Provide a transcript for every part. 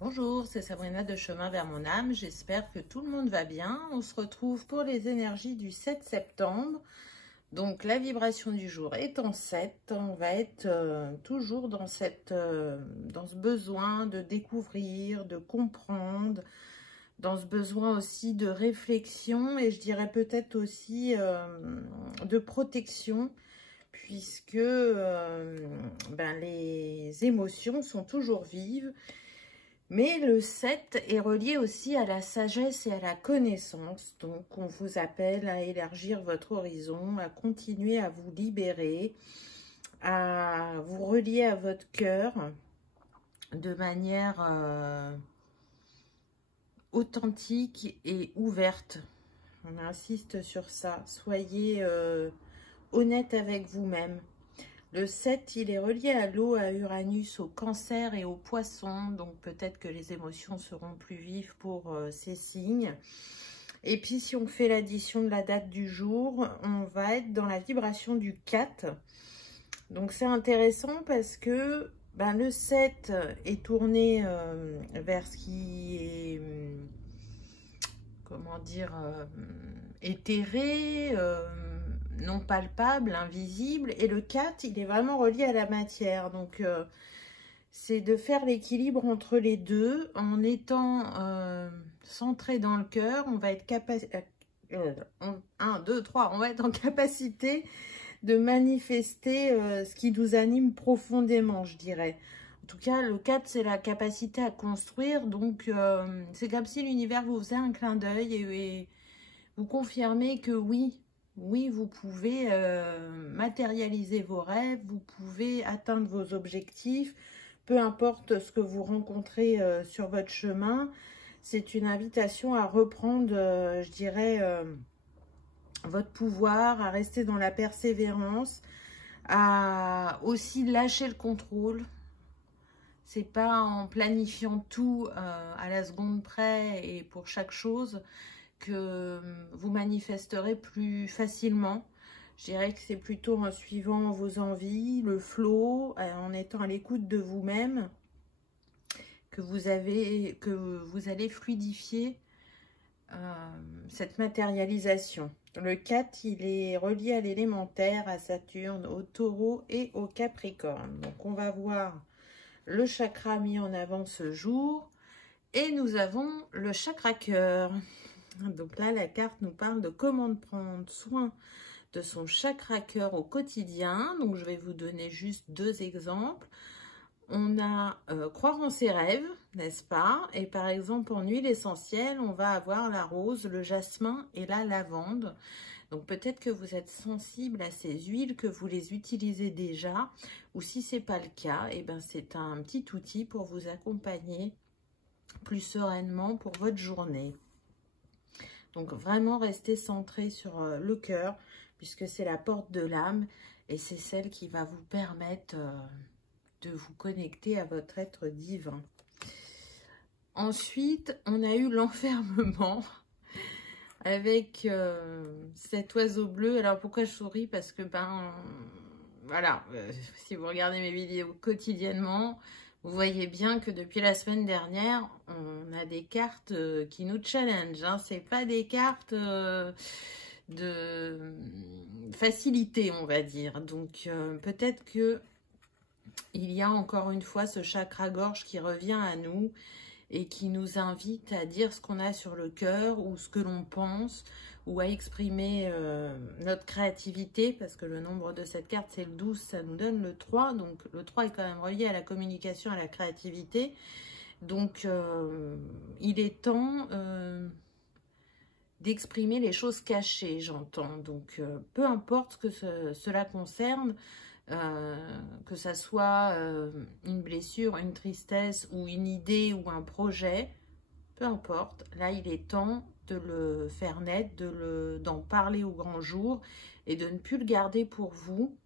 Bonjour, c'est Sabrina de Chemin vers mon âme. J'espère que tout le monde va bien. On se retrouve pour les énergies du 7 septembre. Donc la vibration du jour est en 7. On va être toujours dans dans ce besoin de découvrir, de comprendre, dans ce besoin aussi de réflexion et je dirais peut-être aussi de protection, puisque les émotions sont toujours vives. Mais le 7 est relié aussi à la sagesse et à la connaissance. Donc, on vous appelle à élargir votre horizon, à continuer à vous libérer, à vous relier à votre cœur de manière authentique et ouverte. On insiste sur ça. Soyez honnête avec vous-même. Le 7, il est relié à l'eau, à Uranus, au Cancer et au Poisson. Donc peut-être que les émotions seront plus vives pour ces signes. Et puis si on fait l'addition de la date du jour, on va être dans la vibration du 4. Donc c'est intéressant parce que le 7 est tourné vers ce qui est, comment dire, éthéré, non palpable, invisible, et le 4, il est vraiment relié à la matière. Donc, c'est de faire l'équilibre entre les deux en étant centré dans le cœur. On va être on va être en capacité de manifester ce qui nous anime profondément, je dirais. En tout cas, le 4, c'est la capacité à construire. Donc, c'est comme si l'univers vous faisait un clin d'œil et vous confirmez que oui, vous pouvez matérialiser vos rêves, vous pouvez atteindre vos objectifs, peu importe ce que vous rencontrez sur votre chemin. C'est une invitation à reprendre, je dirais, votre pouvoir, à rester dans la persévérance, à aussi lâcher le contrôle. C'est pas en planifiant tout à la seconde près et pour chaque chose que vous manifesterez plus facilement. Je dirais que c'est plutôt en suivant vos envies, le flow, en étant à l'écoute de vous-même, que vous allez fluidifier cette matérialisation. Le 4, il est relié à l'élémentaire, à Saturne, au Taureau et au Capricorne. Donc on va voir le chakra mis en avant ce jour. Et nous avons le chakra cœur. Donc là, la carte nous parle de comment prendre soin de son chakra cœur au quotidien. Donc je vais vous donner juste deux exemples. On a croire en ses rêves, n'est-ce pas? Et par exemple, en huile essentielle, on va avoir la rose, le jasmin et la lavande. Donc peut-être que vous êtes sensible à ces huiles, que vous les utilisez déjà. Ou si ce n'est pas le cas, et c'est un petit outil pour vous accompagner plus sereinement pour votre journée. Donc vraiment restez centré sur le cœur, puisque c'est la porte de l'âme et c'est celle qui va vous permettre de vous connecter à votre être divin. Ensuite, on a eu l'enfermement avec cet oiseau bleu. Alors pourquoi je souris? Parce que voilà, si vous regardez mes vidéos quotidiennement, vous voyez bien que depuis la semaine dernière, on a des cartes qui nous challenge. Hein. Ce n'est pas des cartes de facilité, on va dire. Donc, peut-être que il y a encore une fois ce chakra-gorge qui revient à nous et qui nous invite à dire ce qu'on a sur le cœur ou ce que l'on pense, ou à exprimer notre créativité, parce que le nombre de cette carte, c'est le 12, ça nous donne le 3. Donc, le 3 est quand même relié à la communication, à la créativité. Donc, il est temps d'exprimer les choses cachées, j'entends. Donc, peu importe ce que cela concerne, que ça soit une blessure, une tristesse, ou une idée, ou un projet, peu importe, là, il est temps de le faire naître, d'en parler au grand jour et de ne plus le garder pour vous.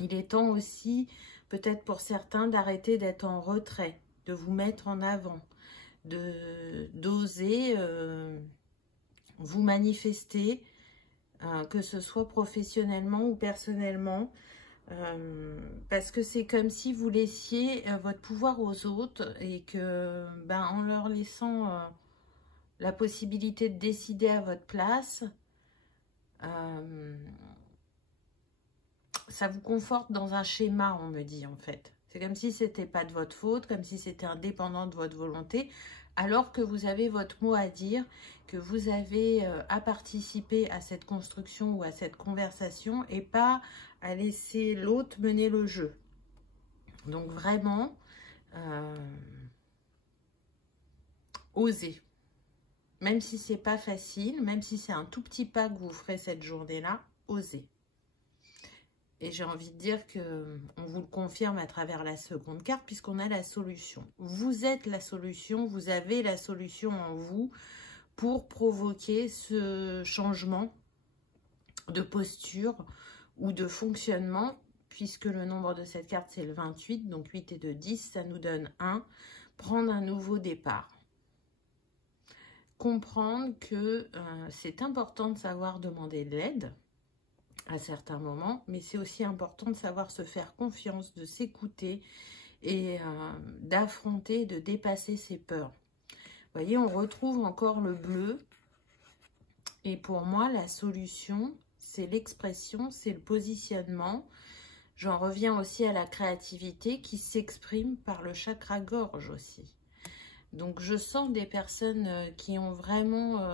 Il est temps aussi, peut-être pour certains, d'arrêter d'être en retrait, de vous mettre en avant, d'oser vous manifester, que ce soit professionnellement ou personnellement. Parce que c'est comme si vous laissiez votre pouvoir aux autres et que, en leur laissant la possibilité de décider à votre place, ça vous conforte dans un schéma, on me dit en fait. C'est comme si c'était pas de votre faute, comme si c'était indépendant de votre volonté, alors que vous avez votre mot à dire, que vous avez à participer à cette construction ou à cette conversation et pas à laisser l'autre mener le jeu. Donc vraiment, osez. Même si c'est pas facile, même si c'est un tout petit pas que vous ferez cette journée-là, osez. Et j'ai envie de dire que on vous le confirme à travers la seconde carte, puisqu'on a la solution. Vous êtes la solution, vous avez la solution en vous pour provoquer ce changement de posture ou de fonctionnement, puisque le nombre de cette carte, c'est le 28, donc 8 et 2, 10, ça nous donne 1. Prendre un nouveau départ. Comprendre que c'est important de savoir demander de l'aide à certains moments, mais c'est aussi important de savoir se faire confiance, de s'écouter et d'affronter, de dépasser ses peurs. Vous voyez, on retrouve encore le bleu. Et pour moi, la solution, c'est l'expression, c'est le positionnement. J'en reviens aussi à la créativité qui s'exprime par le chakra gorge aussi. Donc, je sens des personnes qui ont vraiment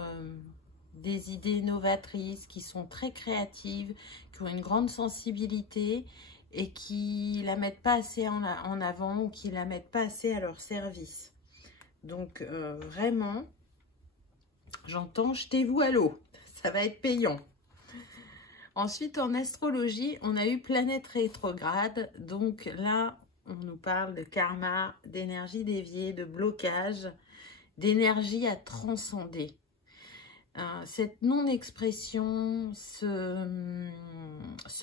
des idées novatrices, qui sont très créatives, qui ont une grande sensibilité et qui la mettent pas assez en avant ou qui la mettent pas assez à leur service. Donc, vraiment, j'entends, jetez-vous à l'eau. Ça va être payant. Ensuite, en astrologie, on a eu planète rétrograde. Donc là, on nous parle de karma, d'énergie déviée, de blocage, d'énergie à transcender. Cette non-expression, ce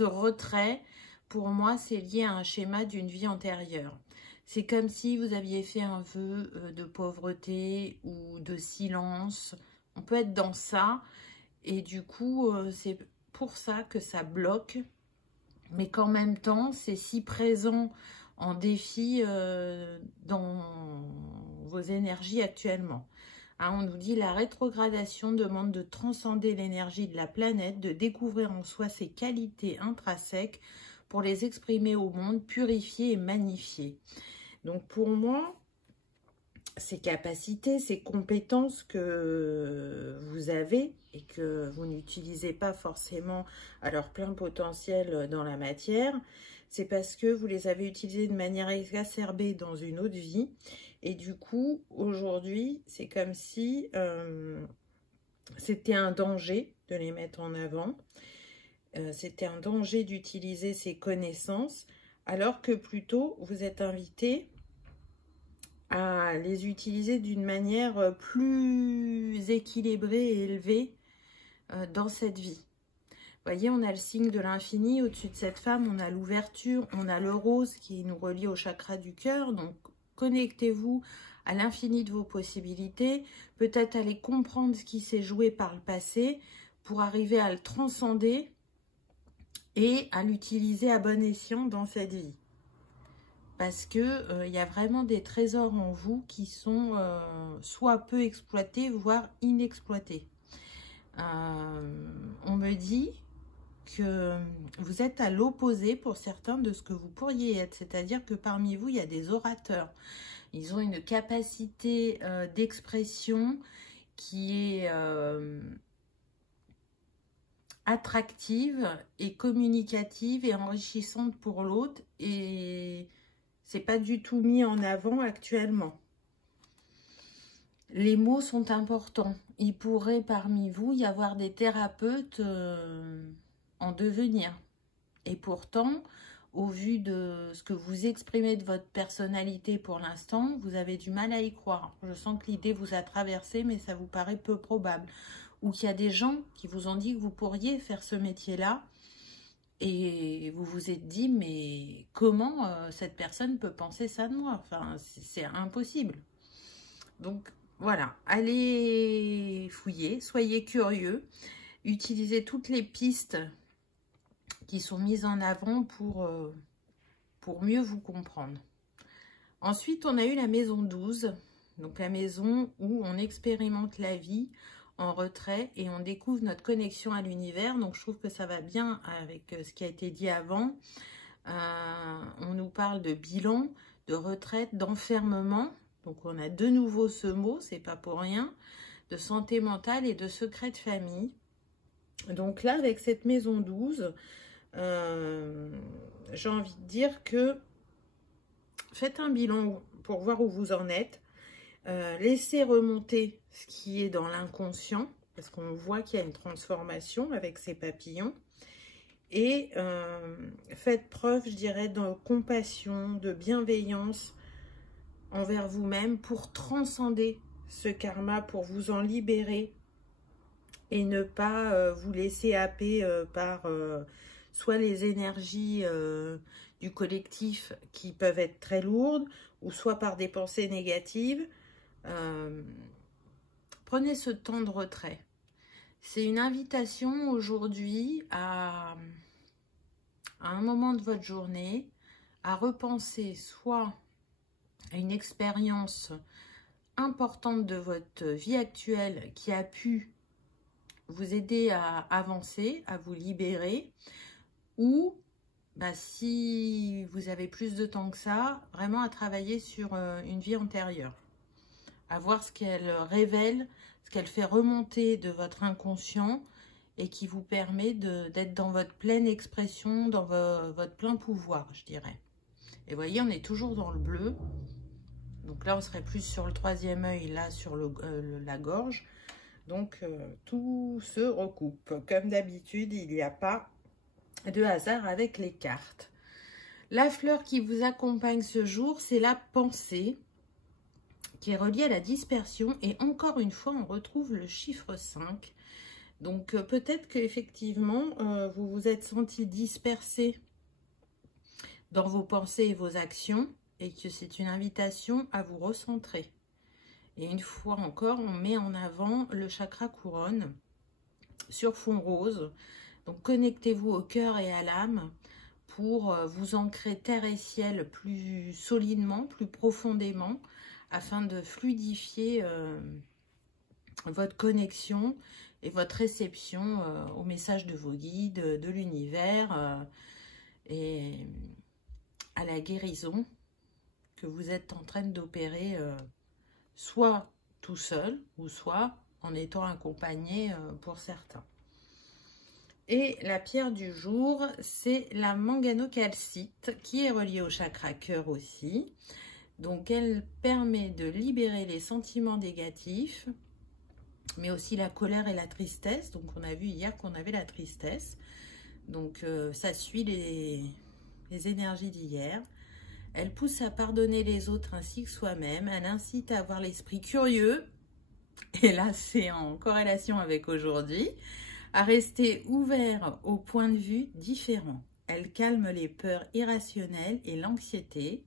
retrait, pour moi, c'est lié à un schéma d'une vie antérieure. C'est comme si vous aviez fait un vœu de pauvreté ou de silence. On peut être dans ça. Et du coup, c'est pour ça que ça bloque. Mais qu'en même temps, c'est si présent en défi dans vos énergies actuellement. Hein, on nous dit la rétrogradation demande de transcender l'énergie de la planète, de découvrir en soi ses qualités intrinsèques pour les exprimer au monde, purifier et magnifier. Donc pour moi, ces capacités, ces compétences que vous avez et que vous n'utilisez pas forcément à leur plein potentiel dans la matière, c'est parce que vous les avez utilisées de manière exacerbée dans une autre vie. Et du coup, aujourd'hui, c'est comme si c'était un danger de les mettre en avant. C'était un danger d'utiliser ces connaissances, alors que plutôt, vous êtes invité à les utiliser d'une manière plus équilibrée et élevée dans cette vie. Vous voyez, on a le signe de l'infini. Au-dessus de cette femme, on a l'ouverture, on a le rose qui nous relie au chakra du cœur. Donc, connectez-vous à l'infini de vos possibilités. Peut-être aller comprendre ce qui s'est joué par le passé pour arriver à le transcender et à l'utiliser à bon escient dans cette vie. Parce que y a vraiment des trésors en vous qui sont soit peu exploités, voire inexploités. On me dit que vous êtes à l'opposé pour certains de ce que vous pourriez être. C'est-à-dire que parmi vous, il y a des orateurs. Ils ont une capacité d'expression qui est attractive et communicative et enrichissante pour l'autre. Et c'est pas du tout mis en avant actuellement. Les mots sont importants. Il pourrait parmi vous y avoir des thérapeutes en devenir. Et pourtant, au vu de ce que vous exprimez de votre personnalité pour l'instant, vous avez du mal à y croire. Je sens que l'idée vous a traversé, mais ça vous paraît peu probable. Ou qu'il y a des gens qui vous ont dit que vous pourriez faire ce métier-là. Et vous vous êtes dit, mais comment cette personne peut penser ça de moi? Enfin, c'est impossible. Donc, voilà. Allez fouiller, soyez curieux. Utilisez toutes les pistes qui sont mises en avant pour mieux vous comprendre. Ensuite, on a eu la maison 12, donc la maison où on expérimente la vie en retrait et on découvre notre connexion à l'univers. Donc, je trouve que ça va bien avec ce qui a été dit avant. On nous parle de bilan, de retraite, d'enfermement. Donc, on a de nouveau ce mot, c'est pas pour rien, de santé mentale et de secret de famille. Donc là, avec cette maison 12, j'ai envie de dire que faites un bilan pour voir où vous en êtes. Laissez remonter ce qui est dans l'inconscient, parce qu'on voit qu'il y a une transformation avec ces papillons. Et faites preuve, je dirais, de compassion, de bienveillance envers vous-même pour transcender ce karma, pour vous en libérer et ne pas vous laisser happer par soit les énergies du collectif qui peuvent être très lourdes, ou soit par des pensées négatives. Prenez ce temps de retrait. C'est une invitation aujourd'hui à un moment de votre journée à repenser soit à une expérience importante de votre vie actuelle qui a pu vous aider à avancer, à vous libérer, ou si vous avez plus de temps que ça, vraiment à travailler sur une vie antérieure, à voir ce qu'elle révèle, ce qu'elle fait remonter de votre inconscient et qui vous permet d'être dans votre pleine expression, dans votre plein pouvoir, je dirais. Et vous voyez, on est toujours dans le bleu. Donc là, on serait plus sur le troisième œil, là, sur la gorge. Donc, tout se recoupe. Comme d'habitude, il n'y a pas de hasard avec les cartes. La fleur qui vous accompagne ce jour, c'est la pensée, qui est reliée à la dispersion. Et encore une fois, on retrouve le chiffre 5. Donc, peut-être qu'effectivement, vous vous êtes senti dispersé dans vos pensées et vos actions, et que c'est une invitation à vous recentrer. Et une fois encore, on met en avant le chakra couronne sur fond rose. Donc, connectez-vous au cœur et à l'âme pour vous ancrer terre et ciel plus solidement, plus profondément, afin de fluidifier votre connexion et votre réception au message de vos guides, de l'univers et à la guérison que vous êtes en train d'opérer soit tout seul ou soit en étant accompagné pour certains. Et la pierre du jour, c'est la manganocalcite qui est reliée au chakra cœur aussi. Donc elle permet de libérer les sentiments négatifs, mais aussi la colère et la tristesse. Donc on a vu hier qu'on avait la tristesse. Donc ça suit les énergies d'hier. Elle pousse à pardonner les autres ainsi que soi-même. Elle incite à avoir l'esprit curieux. Et là, c'est en corrélation avec aujourd'hui. À rester ouvert aux points de vue différents. Elle calme les peurs irrationnelles et l'anxiété.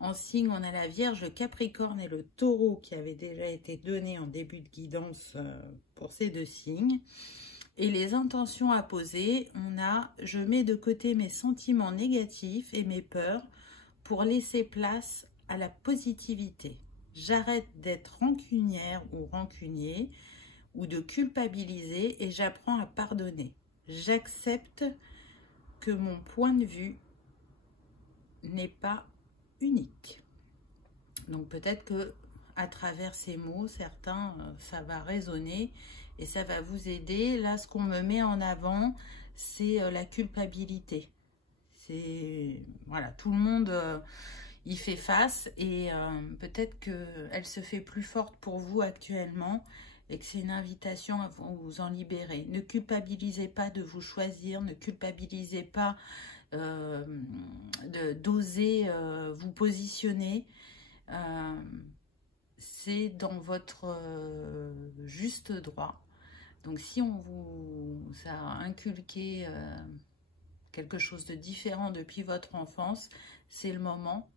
En signe, on a la Vierge, le Capricorne et le Taureau qui avaient déjà été donnés en début de guidance pour ces deux signes. Et les intentions à poser, on a « Je mets de côté mes sentiments négatifs et mes peurs pour laisser place à la positivité. J'arrête d'être rancunière ou rancunier ou de culpabiliser et j'apprends à pardonner. J'accepte que mon point de vue n'est pas unique. » Donc peut-être que à travers ces mots, certains, ça va résonner et ça va vous aider. Là, ce qu'on me met en avant, c'est la culpabilité. C'est voilà, tout le monde y fait face et peut-être qu'elle se fait plus forte pour vous actuellement et que c'est une invitation à vous en libérer. Ne culpabilisez pas de vous choisir, ne culpabilisez pas d'oser vous positionner. C'est dans votre juste droit. Donc si on ça a inculqué quelque chose de différent depuis votre enfance, c'est le moment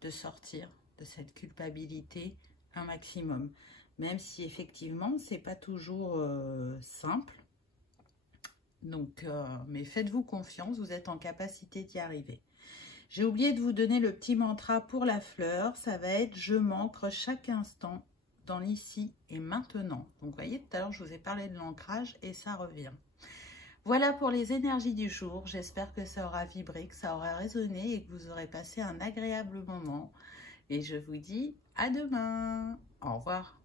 de sortir de cette culpabilité un maximum. Même si effectivement, c'est pas toujours simple. Donc, mais faites-vous confiance, vous êtes en capacité d'y arriver. J'ai oublié de vous donner le petit mantra pour la fleur. Ça va être « Je m'ancre chaque instant dans l'ici et maintenant ». Donc, vous voyez, tout à l'heure, je vous ai parlé de l'ancrage et ça revient. Voilà pour les énergies du jour. J'espère que ça aura vibré, que ça aura résonné et que vous aurez passé un agréable moment. Et je vous dis à demain. Au revoir.